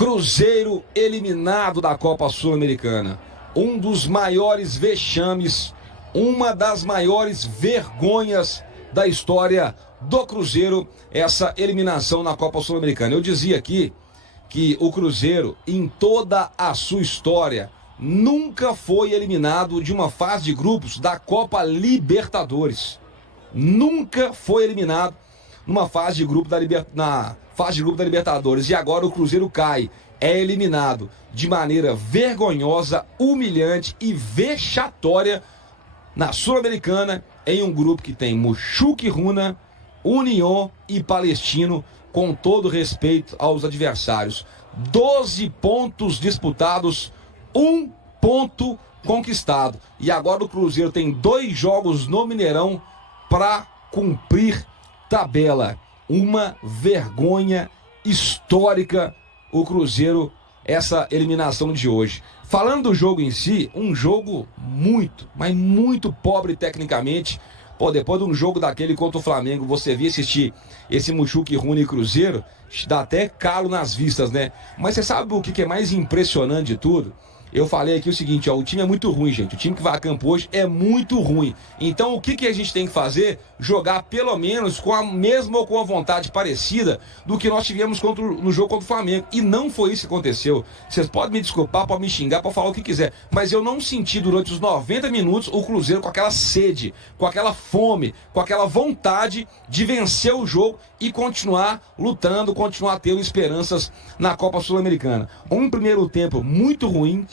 Cruzeiro eliminado da Copa Sul-Americana. Um dos maiores vexames, uma das maiores vergonhas da história do Cruzeiro, essa eliminação na Copa Sul-Americana. Eu dizia aqui que o Cruzeiro, em toda a sua história, nunca foi eliminado de uma fase de grupos da Copa Libertadores. Nunca foi eliminado numa fase de grupo na fase de grupo da Libertadores. E agora o Cruzeiro cai, é eliminado de maneira vergonhosa, humilhante e vexatória na Sul-Americana, em um grupo que tem Mochuca e Runa, União e Palestino, com todo respeito aos adversários. 12 pontos disputados, 1 ponto conquistado. E agora o Cruzeiro tem 2 jogos no Mineirão para cumprir tabela. Uma vergonha histórica o Cruzeiro, essa eliminação de hoje. Falando do jogo em si, um jogo muito, mas muito pobre tecnicamente. Pô, depois de um jogo daquele contra o Flamengo, você vir assistir esse Mochuca e Runa e Cruzeiro, dá até calo nas vistas, né? Mas você sabe o que é mais impressionante de tudo? Eu falei aqui o seguinte, ó, o time é muito ruim, gente. O time que vai a campo hoje é muito ruim. Então o que a gente tem que fazer? Jogar pelo menos com a mesma ou com a vontade parecida do que nós tivemos no jogo contra o Flamengo. E não foi isso que aconteceu. Vocês podem me desculpar, podem me xingar, podem falar o que quiser. Mas eu não senti durante os 90 minutos o Cruzeiro com aquela sede, com aquela fome, com aquela vontade de vencer o jogo e continuar lutando, continuar tendo esperanças na Copa Sul-Americana. Um primeiro tempo muito ruim,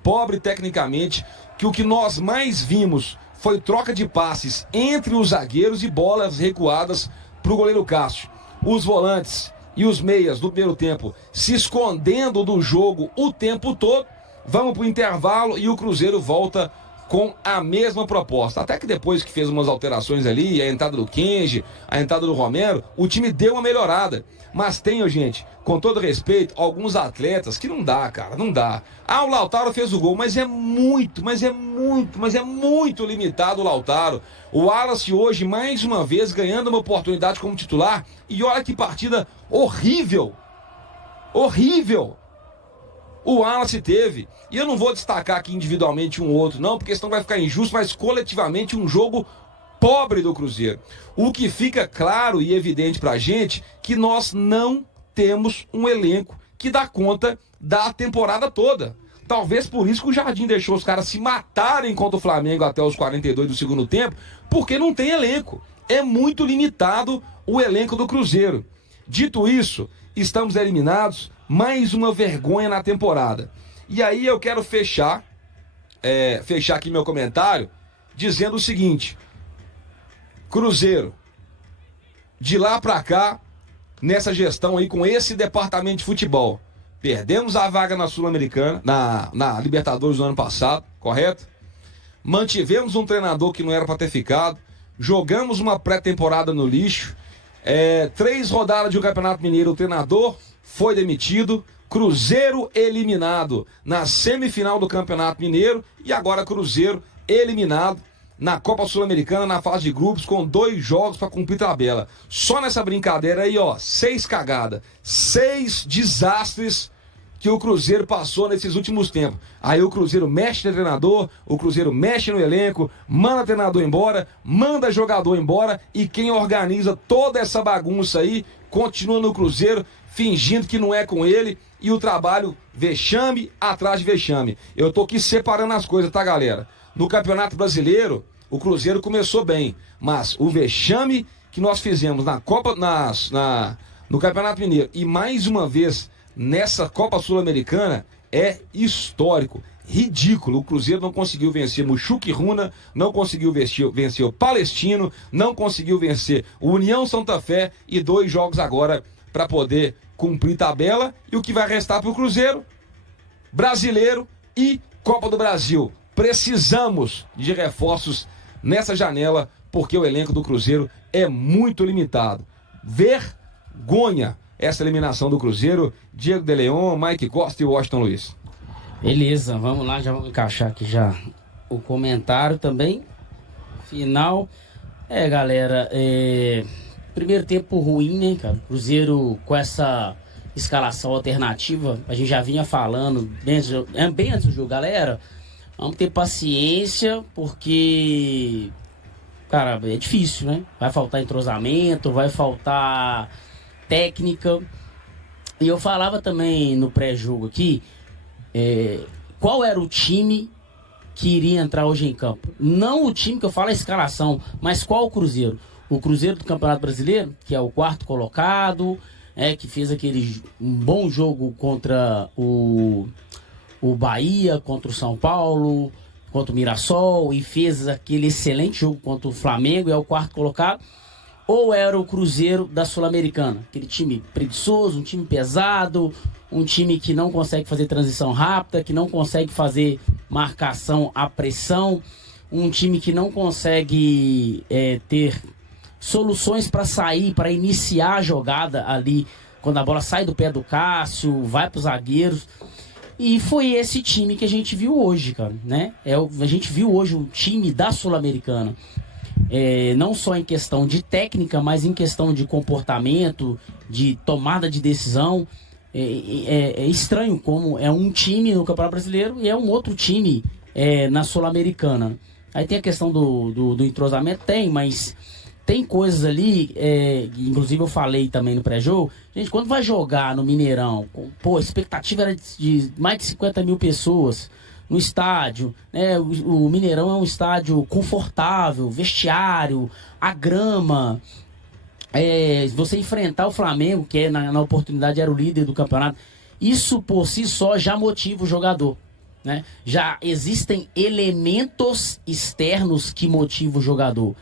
pobre tecnicamente, que o que nós mais vimos foi troca de passes entre os zagueiros e bolas recuadas para o goleiro Cássio. Os volantes e os meias do primeiro tempo se escondendo do jogo o tempo todo. Vamos para o intervalo e o Cruzeiro volta com a mesma proposta. Até que depois que fez umas alterações ali, a entrada do Kenji, a entrada do Romero, o time deu uma melhorada. Mas tenho, gente, com todo respeito, alguns atletas que não dá, cara, não dá. Ah, o Lautaro fez o gol, mas é muito limitado o Lautaro. O Wallace hoje, mais uma vez, ganhando uma oportunidade como titular. E olha que partida horrível. O Wallace teve. E eu não vou destacar aqui individualmente um ou outro, não, porque senão vai ficar injusto, mas coletivamente um jogo pobre do Cruzeiro. O que fica claro e evidente pra gente que nós não temos um elenco que dá conta da temporada toda. Talvez por isso que o Jardim deixou os caras se matarem contra o Flamengo até os 42 do segundo tempo, porque não tem elenco. É muito limitado o elenco do Cruzeiro. Dito isso, estamos eliminados, mais uma vergonha na temporada. E aí eu quero fechar aqui meu comentário dizendo o seguinte: Cruzeiro, de lá pra cá, nessa gestão aí com esse departamento de futebol, perdemos a vaga na Sul-Americana, na Libertadores do ano passado, correto? Mantivemos um treinador que não era pra ter ficado, jogamos uma pré-temporada no lixo, 3 rodadas de um Campeonato Mineiro, o treinador foi demitido, Cruzeiro eliminado na semifinal do Campeonato Mineiro e agora Cruzeiro eliminado na Copa Sul-Americana na fase de grupos com 2 jogos para cumprir tabela. Só nessa brincadeira aí, ó, 6 cagadas, 6 desastres que o Cruzeiro passou nesses últimos tempos. Aí o Cruzeiro mexe no treinador, o Cruzeiro mexe no elenco, manda treinador embora, manda jogador embora e quem organiza toda essa bagunça aí continua no Cruzeiro, fingindo que não é com ele, e o trabalho vexame atrás de vexame. Eu tô aqui separando as coisas, tá, galera? No Campeonato Brasileiro, o Cruzeiro começou bem, mas o vexame que nós fizemos na Copa, no Campeonato Mineiro e mais uma vez nessa Copa Sul-Americana é histórico, ridículo. O Cruzeiro não conseguiu vencer Mochuca e Runa, não conseguiu vencer o Palestino, não conseguiu vencer o União Santa Fé e 2 jogos agora para poder cumprir tabela. E o que vai restar para o Cruzeiro? Brasileiro e Copa do Brasil. Precisamos de reforços nessa janela, porque o elenco do Cruzeiro é muito limitado. Vergonha essa eliminação do Cruzeiro. Diego de Leon, Mike Costa e Washington Luiz. Beleza, vamos lá, já vamos encaixar aqui já o comentário também. Final. Galera, primeiro tempo ruim, né, cara? Cruzeiro com essa escalação alternativa, a gente já vinha falando bem antes do jogo, galera, vamos ter paciência, porque, cara, é difícil, né? Vai faltar entrosamento, vai faltar técnica. E eu falava também no pré-jogo aqui, qual era o time que iria entrar hoje em campo. Não o time que eu falo a escalação, mas qual o Cruzeiro? O Cruzeiro do Campeonato Brasileiro, que é o 4º colocado, que fez um bom jogo contra o Bahia, contra o São Paulo, contra o Mirassol, e fez aquele excelente jogo contra o Flamengo, é o 4º colocado. Ou era o Cruzeiro da Sul-Americana, aquele time preguiçoso, um time pesado, um time que não consegue fazer transição rápida, que não consegue fazer marcação à pressão, um time que não consegue ter soluções para sair, para iniciar a jogada ali, quando a bola sai do pé do Cássio, vai para os zagueiros. E foi esse time que a gente viu hoje, cara, né? A gente viu hoje um time da Sul-Americana. Não só em questão de técnica, mas em questão de comportamento, de tomada de decisão. É estranho como é um time no Campeonato Brasileiro e é um outro time na Sul-Americana. Aí tem a questão do entrosamento, mas tem coisas ali, inclusive eu falei também no pré-jogo, gente, quando vai jogar no Mineirão, a expectativa era de mais de 50 mil pessoas no estádio, né? O Mineirão é um estádio confortável, vestiário, a grama, você enfrentar o Flamengo, que na oportunidade era o líder do campeonato, isso por si só já motiva o jogador, né? Já existem elementos externos que motivam o jogador.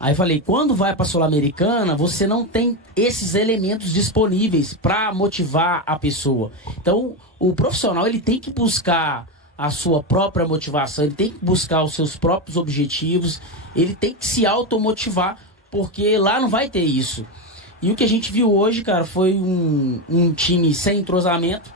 Aí eu falei, quando vai para a Sul-Americana, você não tem esses elementos disponíveis para motivar a pessoa. Então, o profissional ele tem que buscar a sua própria motivação, ele tem que buscar os seus próprios objetivos, ele tem que se automotivar, porque lá não vai ter isso. E o que a gente viu hoje, cara, foi um time sem entrosamento,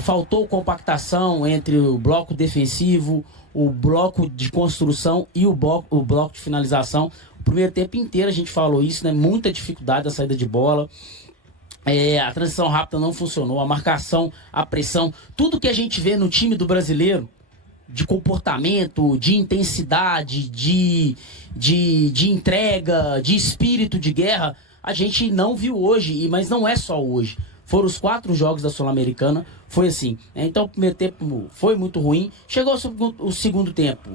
faltou compactação entre o bloco defensivo, o bloco de construção e o bloco de finalização. O primeiro tempo inteiro a gente falou isso, né? Muita dificuldade da saída de bola. A transição rápida não funcionou, a marcação, a pressão, tudo que a gente vê no time do brasileiro, de comportamento, de intensidade, de entrega, de espírito de guerra, a gente não viu hoje, mas não é só hoje. Foram os 4 jogos da Sul-Americana, foi assim. Então o primeiro tempo foi muito ruim, chegou o segundo tempo.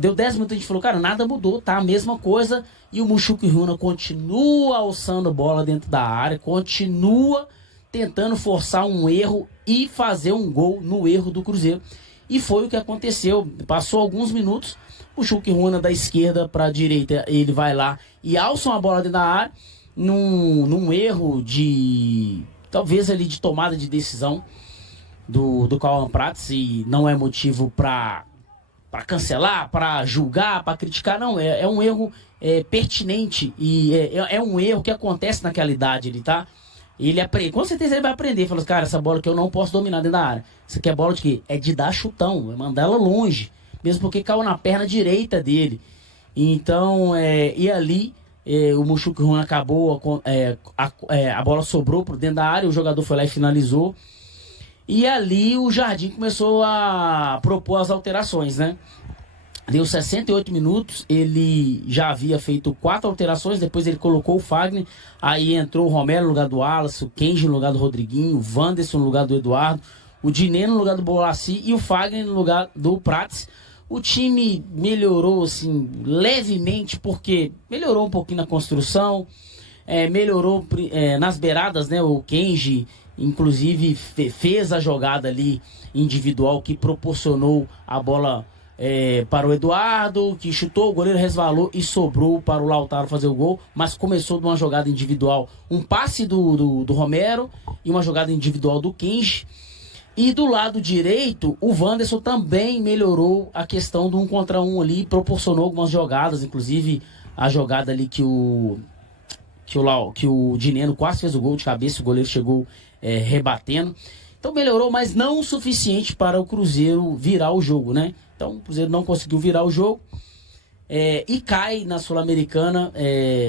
Deu 10 minutos, a gente falou, cara, nada mudou, tá a mesma coisa. E o Mushuki Runa continua alçando bola dentro da área, continua tentando forçar um erro e fazer um gol no erro do Cruzeiro. E foi o que aconteceu. Passou alguns minutos, o Mushuki Runa da esquerda para a direita, ele vai lá e alça uma bola dentro da área, num erro talvez ali de tomada de decisão do Cauã Prats, e não é motivo para cancelar, para julgar, para criticar, não, é um erro pertinente, e é um erro que acontece naquela idade, ele tá, ele aprende, com certeza ele vai aprender, fala, cara, essa bola que eu não posso dominar dentro da área, isso aqui é bola de quê? É de dar chutão, é mandar ela longe, mesmo porque caiu na perna direita dele, então, e ali, o Mushuki Runa acabou, a bola sobrou por dentro da área, o jogador foi lá e finalizou. E ali o Jardim começou a propor as alterações, né? Deu 68 minutos, ele já havia feito 4 alterações, depois ele colocou o Fagner, aí entrou o Romero no lugar do Wallace, o Kenji no lugar do Rodriguinho, o Wanderson no lugar do Eduardo, o Diné no lugar do Bolassi e o Fagner no lugar do Prats. O time melhorou, assim, levemente, porque melhorou um pouquinho na construção, melhorou nas beiradas, né? O Kenji, inclusive, fez a jogada ali individual que proporcionou a bola para o Eduardo, que chutou, o goleiro resvalou e sobrou para o Lautaro fazer o gol, mas começou de uma jogada individual, um passe do Romero e uma jogada individual do Kenji. E do lado direito, o Wanderson também melhorou a questão do 1 contra 1 ali, proporcionou algumas jogadas, inclusive a jogada ali que o Dineno quase fez o gol de cabeça, o goleiro chegou rebatendo. Então melhorou, mas não o suficiente para o Cruzeiro virar o jogo, né? Então o Cruzeiro não conseguiu virar o jogo e cai na Sul-Americana,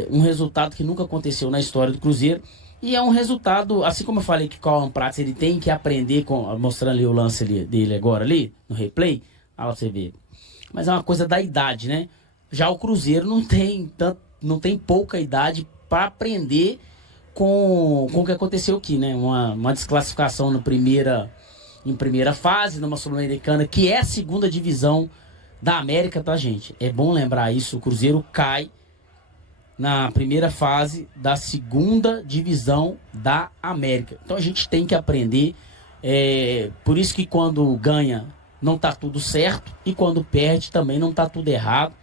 um resultado que nunca aconteceu na história do Cruzeiro. E é um resultado, assim como eu falei que o Cauã Prats ele tem que aprender, mostrando ali o lance dele agora ali, no replay, olha lá pra você ver. Mas é uma coisa da idade, né? Já o Cruzeiro não tem pouca idade para aprender com o que aconteceu aqui, né? Uma desclassificação em primeira fase, numa Sul-Americana, que é a segunda divisão da América, tá, gente? É bom lembrar isso, o Cruzeiro cai na primeira fase da segunda divisão da América. Então a gente tem que aprender, por isso que quando ganha não tá tudo certo, e quando perde também não tá tudo errado.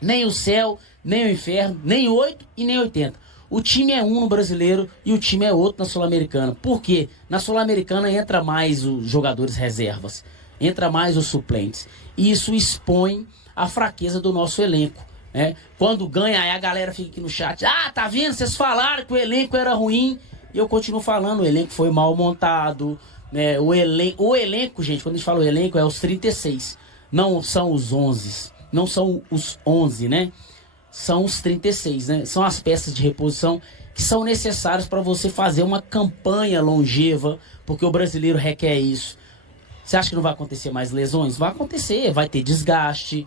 Nem o céu, nem o inferno, nem 8 e nem 80. O time é um no Brasileiro e o time é outro na Sul-Americana. Por quê? Na Sul-Americana entra mais os jogadores reservas, entra mais os suplentes. E isso expõe a fraqueza do nosso elenco, né? Quando ganha, aí a galera fica aqui no chat. Ah, tá vendo? Vocês falaram que o elenco era ruim. E eu continuo falando, o elenco foi mal montado, né? O elenco, gente, quando a gente fala o elenco, é os 36. Não são os 11. Não são os 11, né? São os 36, né? São as peças de reposição que são necessárias para você fazer uma campanha longeva, porque o brasileiro requer isso. Você acha que não vai acontecer mais lesões? Vai acontecer, vai ter desgaste,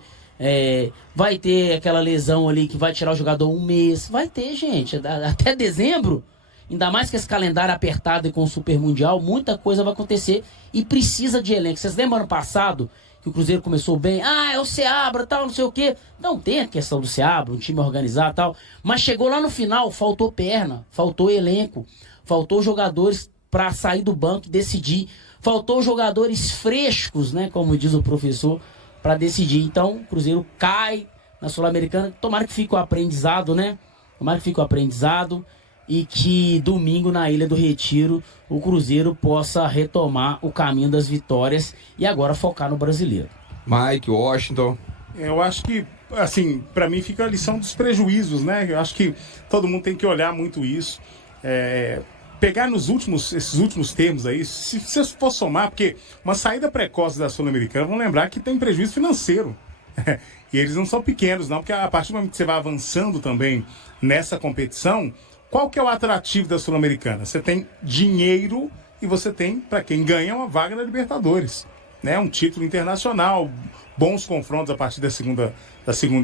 vai ter aquela lesão ali que vai tirar o jogador um mês. Vai ter, gente, até dezembro. Ainda mais que esse calendário apertado e com o Super Mundial, muita coisa vai acontecer e precisa de elenco. Vocês lembram ano passado que o Cruzeiro começou bem? Ah, é o Seabra, tal, não sei o quê. Não tem a questão do Seabra, um time organizado e tal. Mas chegou lá no final, faltou perna, faltou elenco, faltou jogadores para sair do banco e decidir. Faltou jogadores frescos, né, como diz o professor, para decidir. Então, o Cruzeiro cai na Sul-Americana. Tomara que fique o aprendizado, né? Tomara que fique o aprendizado e que domingo na Ilha do Retiro o Cruzeiro possa retomar o caminho das vitórias e agora focar no brasileiro. Mike, Washington. Eu acho que, assim, para mim fica a lição dos prejuízos, né? Eu acho que todo mundo tem que olhar muito isso. Pegar esses últimos termos aí, se você for somar, porque uma saída precoce da Sul-Americana, vamos lembrar que tem prejuízo financeiro. E eles não são pequenos, não, porque a partir do momento que você vai avançando também nessa competição, qual que é o atrativo da Sul-Americana? Você tem dinheiro e você tem, para quem ganha, uma vaga na Libertadores, né? Um título internacional, bons confrontos a partir da segunda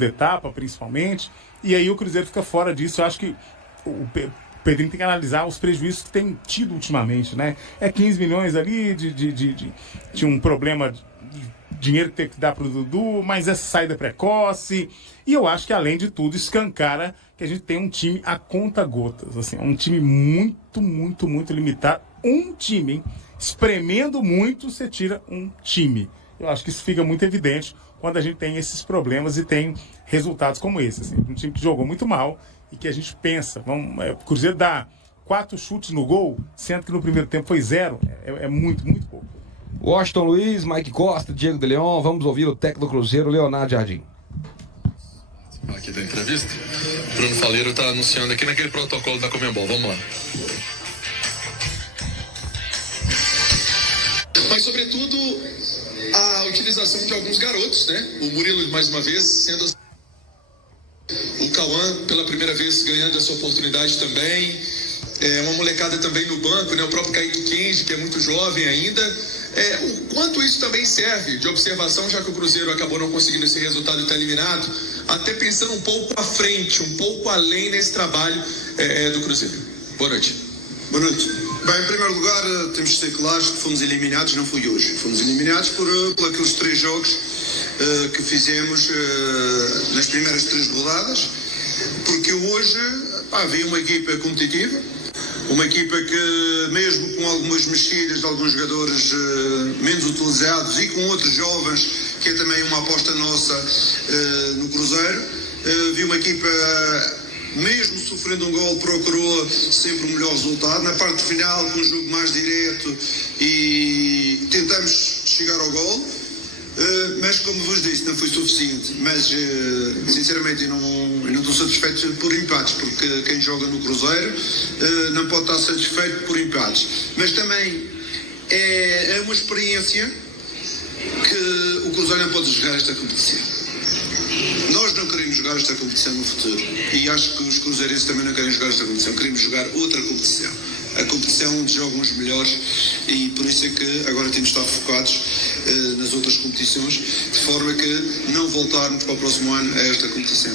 etapa, principalmente. E aí o Cruzeiro fica fora disso. Eu acho que o Pedrinho tem que analisar os prejuízos que tem tido ultimamente, né? 15 milhões ali de um problema de dinheiro que tem que dar para o Dudu, mas essa saída precoce. E eu acho que, além de tudo, escancara que a gente tem um time a conta-gotas. Assim, um time muito, muito, muito limitado. Um time, hein? Espremendo muito, você tira um time. Eu acho que isso fica muito evidente quando a gente tem esses problemas e tem resultados como esse. Assim, um time que jogou muito mal e que a gente pensa, o Cruzeiro dá 4 chutes no gol, sendo que no primeiro tempo foi 0. É muito, muito pouco. Washington Luiz, Mike Costa, Diego de Leon. Vamos ouvir o técnico do Cruzeiro, Leonardo Jardim. Aqui da entrevista, Bruno Faleiro está anunciando aqui naquele protocolo da Conmebol. Vamos lá. Mas, sobretudo, a utilização de alguns garotos, né? O Murilo, mais uma vez, sendo o Cauã, pela primeira vez, ganhando essa oportunidade também. Uma molecada também no banco, né? O próprio Kaique Kenji, que é muito jovem ainda. O quanto isso também serve de observação, já que o Cruzeiro acabou não conseguindo esse resultado e está eliminado, até pensando um pouco à frente, um pouco além nesse trabalho do Cruzeiro. Boa noite. Boa noite. Bem, em primeiro lugar, temos de ser claros que fomos eliminados, não foi hoje. Fomos eliminados por aqueles 3 jogos que fizemos nas primeiras 3 rodadas, porque hoje havia uma equipa competitiva, uma equipa que, mesmo com algumas mexidas de alguns jogadores menos utilizados e com outros jovens, que é também uma aposta nossa no Cruzeiro, vi uma equipa, mesmo sofrendo um gol, procurou sempre o melhor resultado. Na parte final, com um jogo mais direto, e tentamos chegar ao gol. Mas, como vos disse, não foi suficiente. Mas, sinceramente, eu não estou satisfeito por empates, porque quem joga no Cruzeiro não pode estar satisfeito por empates. Mas também é uma experiência que o Cruzeiro não pode jogar esta competição. Nós não queremos jogar esta competição no futuro e acho que os cruzeirenses também não querem jogar esta competição, queremos jogar outra competição. A competição onde jogam os melhores e por isso é que agora temos de estar focados nas outras competições, de forma que não voltarmos para o próximo ano a esta competição.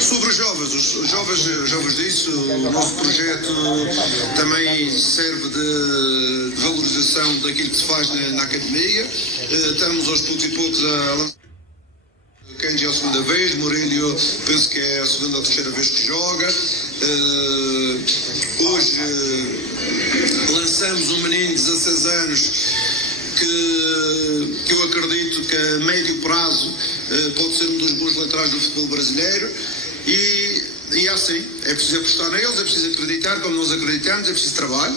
Sobre os jovens disso, o nosso projeto também serve de valorização daquilo que se faz na academia. Estamos aos poucos e poucos a lançar. Kenji é a segunda vez, Mourinho penso que é a segunda ou terceira vez que joga. Hoje lançamos um menino de 16 anos que eu acredito que a médio prazo pode ser um dos bons laterais do futebol brasileiro e é assim, é preciso apostar neles, é preciso acreditar como nós acreditamos, é preciso trabalho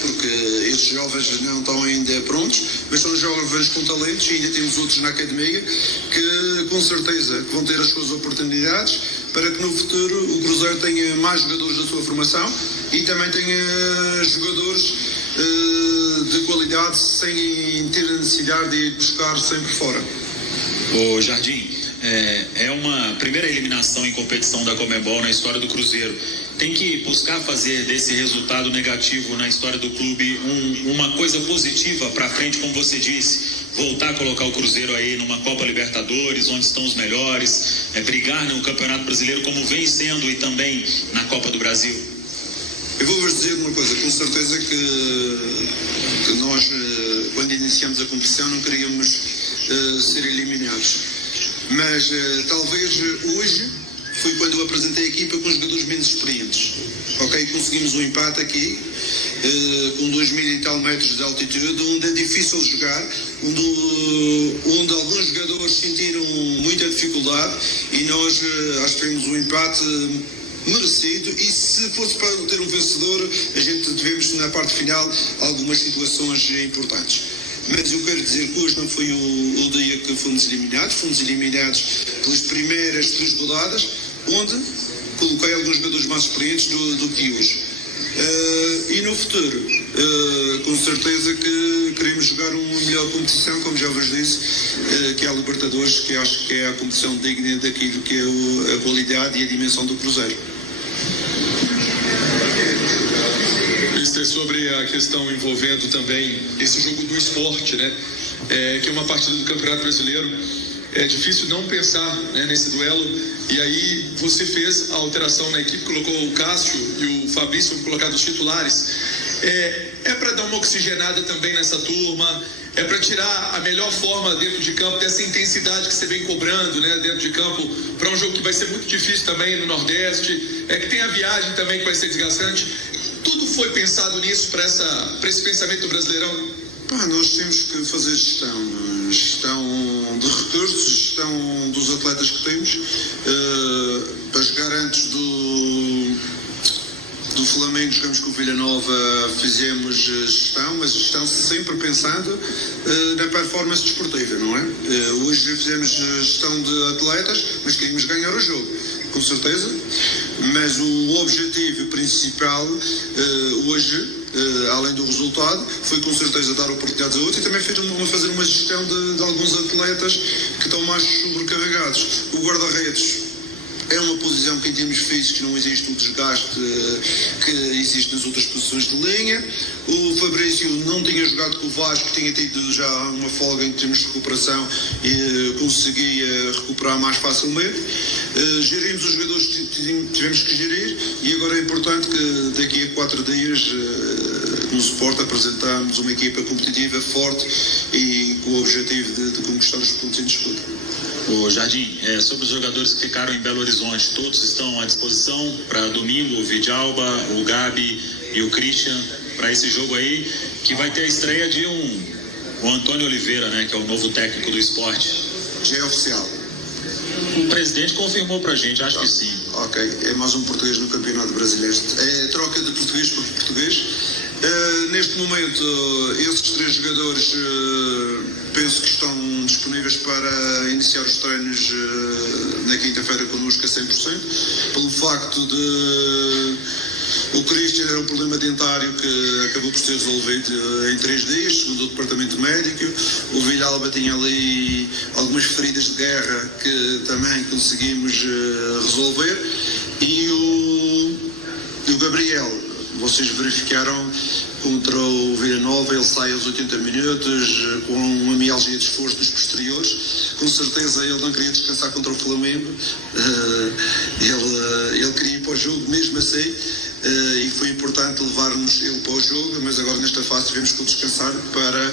porque estes jovens não estão ainda prontos, mas são jovens com talentos e ainda temos outros na academia que com certeza que vão ter as suas oportunidades para que no futuro o Cruzeiro tenha mais jogadores da sua formação e também tenha jogadores de qualidade sem ter a necessidade de ir buscar sempre fora. Ô Jardim, é uma primeira eliminação em competição da Conmebol na história do Cruzeiro. Tem que buscar fazer desse resultado negativo na história do clube uma coisa positiva para frente, como você disse, voltar a colocar o Cruzeiro aí numa Copa Libertadores, onde estão os melhores, brigar no Campeonato Brasileiro como vem sendo e também na Copa do Brasil. Eu vou-vos dizer uma coisa, com certeza que nós, quando iniciamos a competição, não queríamos ser eliminados. Mas talvez hoje foi quando eu apresentei a equipa com jogadores menos experientes. Ok, conseguimos um empate aqui, com 2.000 e tal metros de altitude, onde é difícil jogar, onde alguns jogadores sentiram muita dificuldade e nós acho que tivemos um empate merecido e se fosse para ter um vencedor, a gente tivemos na parte final algumas situações importantes. Mas eu quero dizer que hoje não foi o dia que fomos eliminados pelas primeiras 3 rodadas, onde coloquei alguns jogadores mais experientes do que hoje. E no futuro, com certeza que queremos jogar uma melhor competição, como já vos disse, que é a Libertadores, que acho que é a competição digna daquilo que é a qualidade e a dimensão do Cruzeiro. Sobre a questão envolvendo também esse jogo do esporte, né? Que é uma partida do Campeonato Brasileiro. É difícil não pensar, né, nesse duelo. E aí você fez a alteração na equipe, colocou o Cássio e o Fabrício colocados titulares. É para dar uma oxigenada também nessa turma. É para tirar a melhor forma dentro de campo dessa intensidade que você vem cobrando, né, dentro de campo, para um jogo que vai ser muito difícil também no Nordeste. Que tem a viagem também que vai ser desgastante. Tudo foi pensado nisso para esse pensamento do Brasileirão? Nós temos que fazer gestão de recursos, gestão dos atletas que temos. Para jogar antes do Flamengo, jogamos com o Vila Nova, fizemos gestão, mas gestão sempre pensando na performance desportiva, não é? Hoje fizemos gestão de atletas, mas queríamos ganhar o jogo. Com certeza, mas o objetivo principal hoje, além do resultado, foi com certeza dar oportunidades a outros e também fazer uma gestão de alguns atletas que estão mais sobrecarregados. O guarda-redes é uma posição que em termos físicos não existe o desgaste que existe nas outras posições de linha. O Fabrício não tinha jogado com o Vasco, tinha tido já uma folga em termos de recuperação e conseguia recuperar mais facilmente. Gerimos os jogadores que tivemos que gerir e agora é importante que daqui a 4 dias no Sport apresentarmos uma equipa competitiva, forte e com o objetivo de conquistar os pontos em disputa. O Jardim, sobre os jogadores que ficaram em Belo Horizonte, todos estão à disposição para domingo, o Vidalba, o Gabi e o Christian, para esse jogo aí, que vai ter a estreia de o Antônio Oliveira, né, que é o novo técnico do Sport. Já é oficial. O presidente confirmou pra gente, acho que sim. Ok, é mais um português no Campeonato Brasileiro. É troca de português por português. Neste momento, esses 3 jogadores penso que estão disponíveis para iniciar os treinos na quinta-feira connosco a 100%, pelo facto O Christian era um problema dentário que acabou por ser resolvido em 3 dias, segundo o departamento médico. O Villalba tinha ali algumas feridas de guerra que também conseguimos resolver. E o Gabriel, vocês verificaram contra o Vila Nova, ele sai aos 80 minutos com uma mialgia de esforço dos posteriores. Com certeza ele não queria descansar contra o Flamengo, ele queria ir para o jogo mesmo assim, e foi importante levar-nos ele para o jogo, mas agora nesta fase tivemos que o descansar para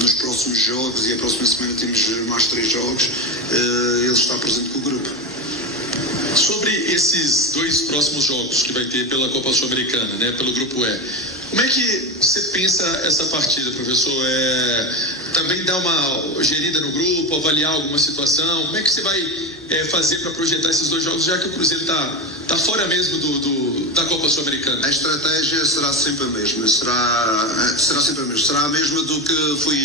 nos próximos jogos, e a próxima semana temos mais 3 jogos, ele está presente com o grupo. Sobre esses 2 próximos jogos que vai ter pela Copa Sul-Americana, né, pelo Grupo E, como é que você pensa essa partida, professor? Também dar uma gerida no grupo, avaliar alguma situação? Como é que você vai fazer para projetar esses 2 jogos, já que o Cruzeiro está fora mesmo da Copa Sul-Americana? A estratégia será sempre a mesma, será a mesma do que foi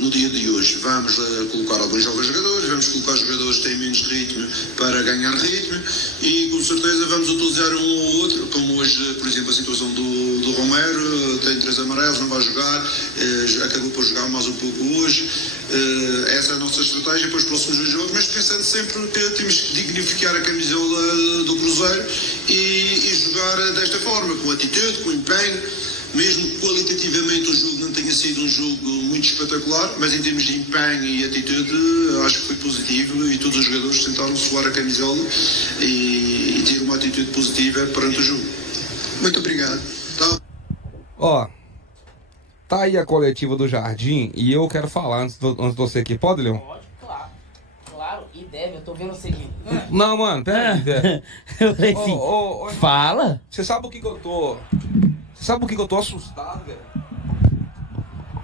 no dia de hoje. Vamos colocar alguns jovens jogadores, vamos colocar jogadores que têm menos ritmo para ganhar ritmo, e com certeza vamos utilizar um ou outro, como hoje, por exemplo, a situação do Romero, tem 3 amarelos, não vai jogar, acabou por jogar mais um pouco hoje. Essa é a nossa estratégia para os próximos 2 jogos, mas pensando sempre que temos que dignificar a camisola do Cruzeiro e jogar desta forma, com atitude, com empenho, mesmo que qualitativamente o jogo não tenha sido um jogo muito espetacular, mas em termos de empenho e atitude acho que foi positivo, e todos os jogadores tentaram suar a camisola e ter uma atitude positiva perante o jogo. Muito obrigado. Ó, tá aí a coletiva do Jardim, e eu quero falar antes de você aqui. Pode, Leão? Pode, claro, e deve, eu tô vendo você aqui. Não, mano, pera aí, velho. Eu falei assim, fala? Você sabe o que eu tô... Você sabe por que eu tô assustado, velho?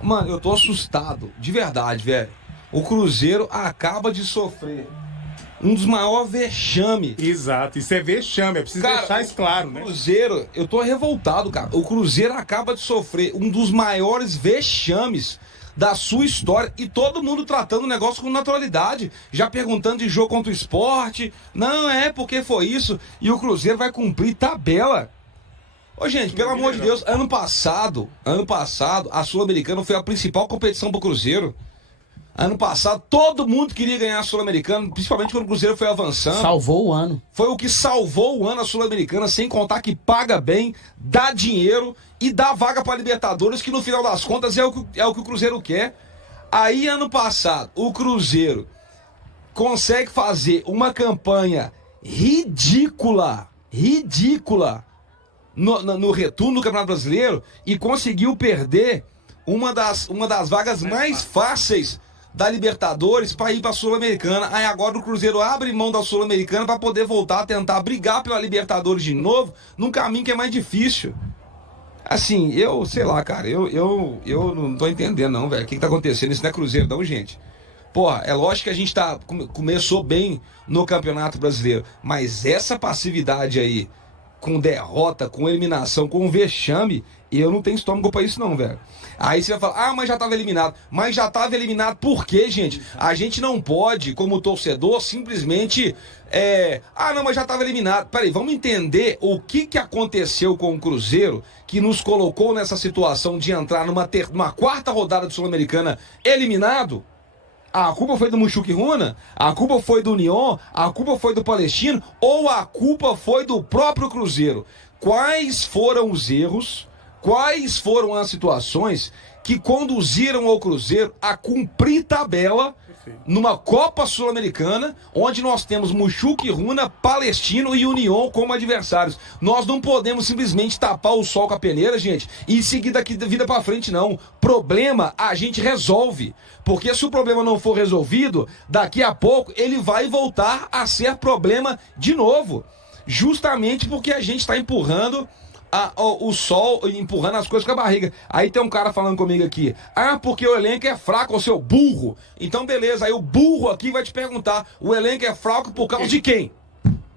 Mano, eu tô assustado, de verdade, velho. O Cruzeiro acaba de sofrer um dos maiores vexames. Exato, isso é vexame, é preciso deixar isso claro, né? O Cruzeiro, eu tô revoltado, cara. O Cruzeiro acaba de sofrer um dos maiores vexames da sua história, e todo mundo tratando o negócio com naturalidade, já perguntando de jogo contra o Sport. Não é porque foi isso, e o Cruzeiro vai cumprir tabela. Ô, gente, pelo amor de Deus, ano passado, a Sul-Americana foi a principal competição pro Cruzeiro. Ano passado, todo mundo queria ganhar a Sul-Americana, principalmente quando o Cruzeiro foi avançando. Salvou o ano. Foi o que salvou o ano a Sul-Americana, sem contar que paga bem, dá dinheiro e dá vaga para Libertadores, que no final das contas é o que o Cruzeiro quer. Aí, ano passado, o Cruzeiro consegue fazer uma campanha ridícula no retorno do Campeonato Brasileiro, e conseguiu perder uma das vagas mais fáceis da Libertadores para ir para a Sul-Americana. Aí agora o Cruzeiro abre mão da Sul-Americana para poder voltar a tentar brigar pela Libertadores de novo, num caminho que é mais difícil. Assim, sei lá, cara, eu não tô entendendo não, velho, o que tá acontecendo. Isso não é Cruzeiro não, gente. Porra, é lógico que a gente começou bem no Campeonato Brasileiro, mas essa passividade aí, com derrota, com eliminação, com vexame, eu não tenho estômago pra isso não, velho. Aí você vai falar, mas já tava eliminado. Mas já tava eliminado por quê, gente? A gente não pode, como torcedor, simplesmente... não, mas já tava eliminado. Peraí, vamos entender o que aconteceu com o Cruzeiro, que nos colocou nessa situação de entrar numa 4ª rodada de Sul-Americana eliminado? A culpa foi do Mushuki Runa? A culpa foi do União? A culpa foi do Palestino? Ou a culpa foi do próprio Cruzeiro? Quais foram os erros, quais foram as situações que conduziram ao Cruzeiro a cumprir tabela numa Copa Sul-Americana, onde nós temos Mushuki Runa, Palestino e União como adversários? Nós não podemos simplesmente tapar o sol com a peneira, gente, e seguir daqui da vida pra frente, não. Problema a gente resolve, porque se o problema não for resolvido, daqui a pouco ele vai voltar a ser problema de novo, justamente porque a gente está empurrando o sol, empurrando as coisas com a barriga. Aí tem um cara falando comigo aqui, porque o elenco é fraco, o seu burro. Então beleza, aí o burro aqui vai te perguntar, o elenco é fraco por causa de quem?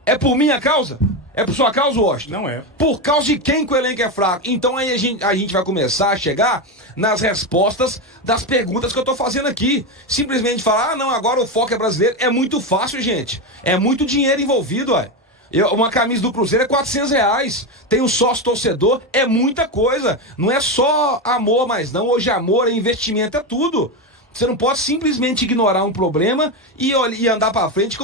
É por minha causa? É por sua causa, Washington? Não é. Por causa de quem que o elenco é fraco? Então aí a gente vai começar a chegar nas respostas das perguntas que eu tô fazendo aqui. Simplesmente falar, não, agora o foco é brasileiro. É muito fácil, gente. É muito dinheiro envolvido, ué. Uma camisa do Cruzeiro é R$ 400. Tem o sócio torcedor, é muita coisa. Não é só amor mais não. Hoje amor é investimento, é tudo. Você não pode simplesmente ignorar um problema e andar para frente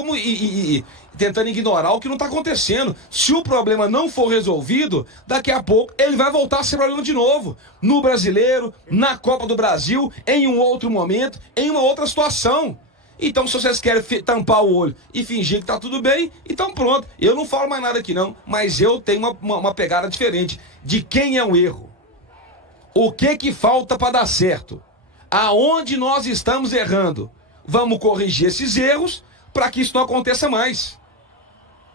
tentando ignorar o que não está acontecendo. Se o problema não for resolvido, daqui a pouco ele vai voltar a ser problema de novo. No Brasileiro, na Copa do Brasil, em um outro momento, em uma outra situação. Então, se vocês querem tampar o olho e fingir que tá tudo bem, então pronto. Eu não falo mais nada aqui não, mas eu tenho uma pegada diferente de quem é o erro. O que falta para dar certo? Aonde nós estamos errando? Vamos corrigir esses erros para que isso não aconteça mais.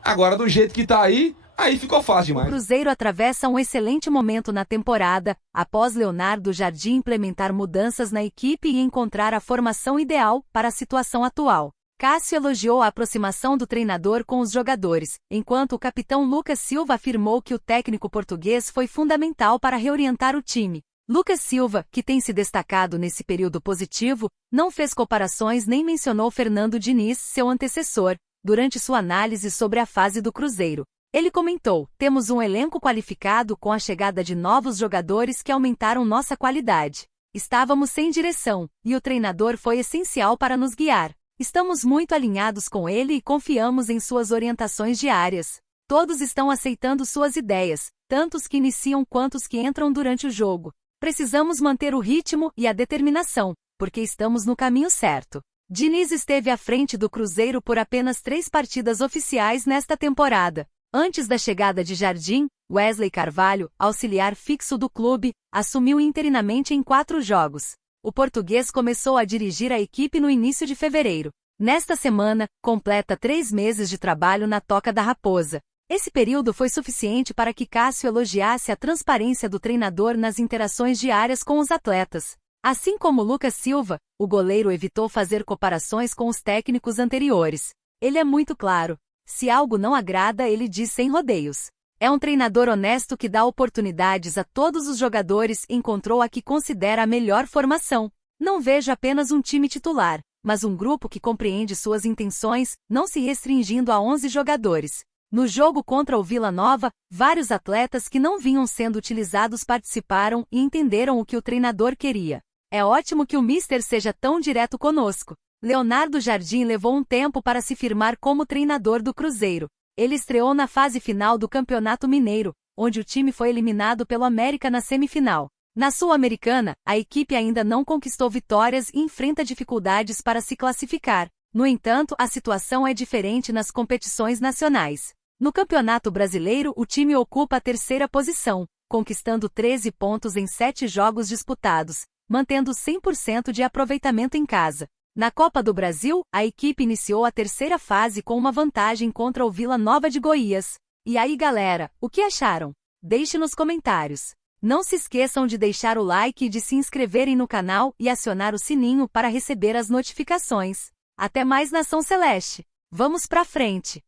Agora, do jeito que tá aí ficou fácil demais. O Cruzeiro atravessa um excelente momento na temporada, após Leonardo Jardim implementar mudanças na equipe e encontrar a formação ideal para a situação atual. Cássio elogiou a aproximação do treinador com os jogadores, enquanto o capitão Lucas Silva afirmou que o técnico português foi fundamental para reorientar o time. Lucas Silva, que tem se destacado nesse período positivo, não fez comparações nem mencionou Fernando Diniz, seu antecessor, durante sua análise sobre a fase do Cruzeiro. Ele comentou: temos um elenco qualificado com a chegada de novos jogadores que aumentaram nossa qualidade. Estávamos sem direção, e o treinador foi essencial para nos guiar. Estamos muito alinhados com ele e confiamos em suas orientações diárias. Todos estão aceitando suas ideias, tanto os que iniciam quanto os que entram durante o jogo. Precisamos manter o ritmo e a determinação, porque estamos no caminho certo. Diniz esteve à frente do Cruzeiro por apenas 3 partidas oficiais nesta temporada. Antes da chegada de Jardim, Wesley Carvalho, auxiliar fixo do clube, assumiu interinamente em 4 jogos. O português começou a dirigir a equipe no início de fevereiro. Nesta semana, completa 3 meses de trabalho na Toca da Raposa. Esse período foi suficiente para que Cássio elogiasse a transparência do treinador nas interações diárias com os atletas. Assim como Lucas Silva, o goleiro evitou fazer comparações com os técnicos anteriores. Ele é muito claro. Se algo não agrada, ele diz sem rodeios. É um treinador honesto que dá oportunidades a todos os jogadores e encontrou a que considera a melhor formação. Não vejo apenas um time titular, mas um grupo que compreende suas intenções, não se restringindo a 11 jogadores. No jogo contra o Vila Nova, vários atletas que não vinham sendo utilizados participaram e entenderam o que o treinador queria. É ótimo que o Mister seja tão direto conosco. Leonardo Jardim levou um tempo para se firmar como treinador do Cruzeiro. Ele estreou na fase final do Campeonato Mineiro, onde o time foi eliminado pelo América na semifinal. Na Sul-Americana, a equipe ainda não conquistou vitórias e enfrenta dificuldades para se classificar. No entanto, a situação é diferente nas competições nacionais. No Campeonato Brasileiro, o time ocupa a 3ª posição, conquistando 13 pontos em 7 jogos disputados, mantendo 100% de aproveitamento em casa. Na Copa do Brasil, a equipe iniciou a 3ª fase com uma vantagem contra o Vila Nova de Goiás. E aí, galera, o que acharam? Deixe nos comentários. Não se esqueçam de deixar o like e de se inscreverem no canal e acionar o sininho para receber as notificações. Até mais, Nação Celeste! Vamos pra frente!